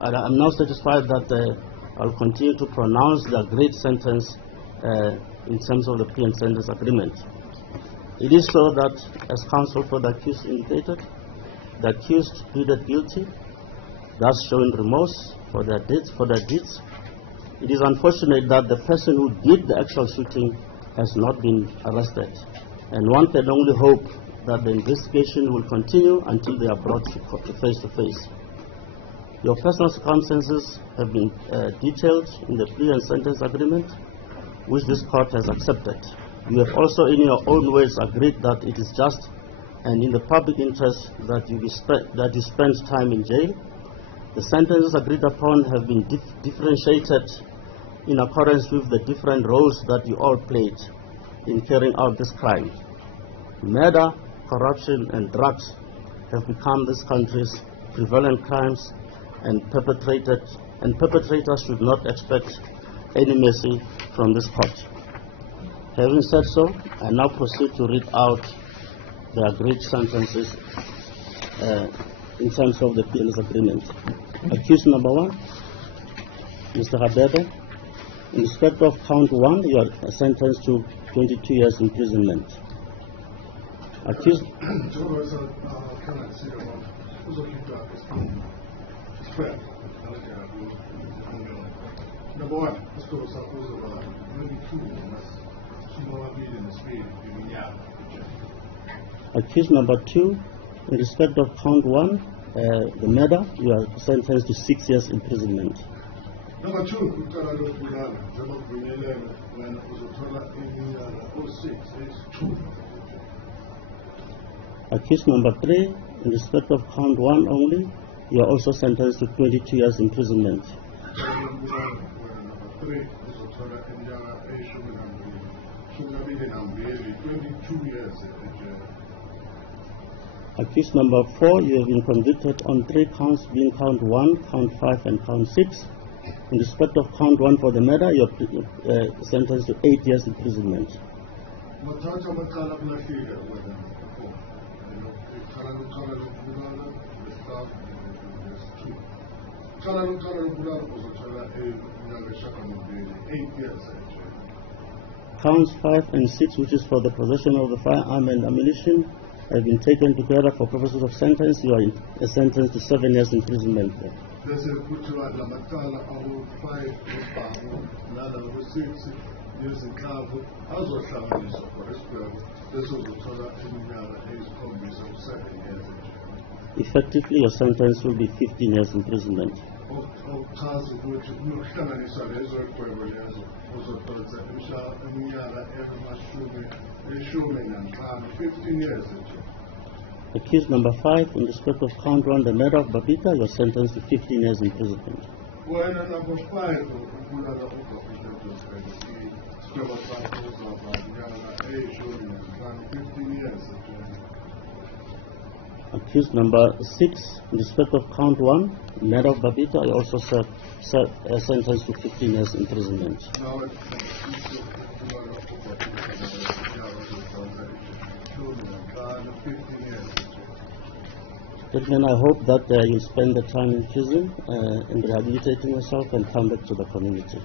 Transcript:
And I'm now satisfied that I'll continue to pronounce the agreed sentence in terms of the plea and sentence agreement. It is so that, as counsel for the accused indicated, the accused pleaded guilty, thus showing remorse for their deeds. It is unfortunate that the person who did the actual shooting has not been arrested, and one can only hope that the investigation will continue until they are brought face to face. Your personal circumstances have been detailed in the plea and sentence agreement, which this court has accepted. You have also, in your own words, agreed that it is just and in the public interest that you spend time in jail. The sentences agreed upon have been differentiated in accordance with the different roles that you all played in carrying out this crime. Murder, corruption, and drugs have become this country's prevalent crimes, and perpetrators should not expect any mercy from this court. Having said so, I now proceed to read out the agreed sentences in terms of the plea agreement. Accused number 1, Mr. Habebe. In respect of count 1, you are sentenced to 22 years imprisonment. Accused. Number 1, accused number 2, in respect of count 1, the murder, you are sentenced to 6 years imprisonment. Number 2, accused number 3, in respect of count 1 only, you are also sentenced to 22 years imprisonment. Accused number 4, you have been convicted on 3 counts, being count 1, count 5, and count 6. In respect of count 1 for the murder, you are sentenced to 8 years imprisonment. Counts 5 and 6, which is for the possession of the firearm and ammunition, have been taken together for purposes of sentence. You are sentenced to 7 years imprisonment. Effectively, your sentence will be 15 years imprisonment. Accused number 5, in respect of count 1, the murder of Babita, you are sentenced to 15 years imprisonment. Number 5, accused number 6, in respect of count 1, murder of Babita, you also sentenced to 15 years imprisonment. Gentlemen, I hope that you spend the time in prison in rehabilitating yourself and come back to the community.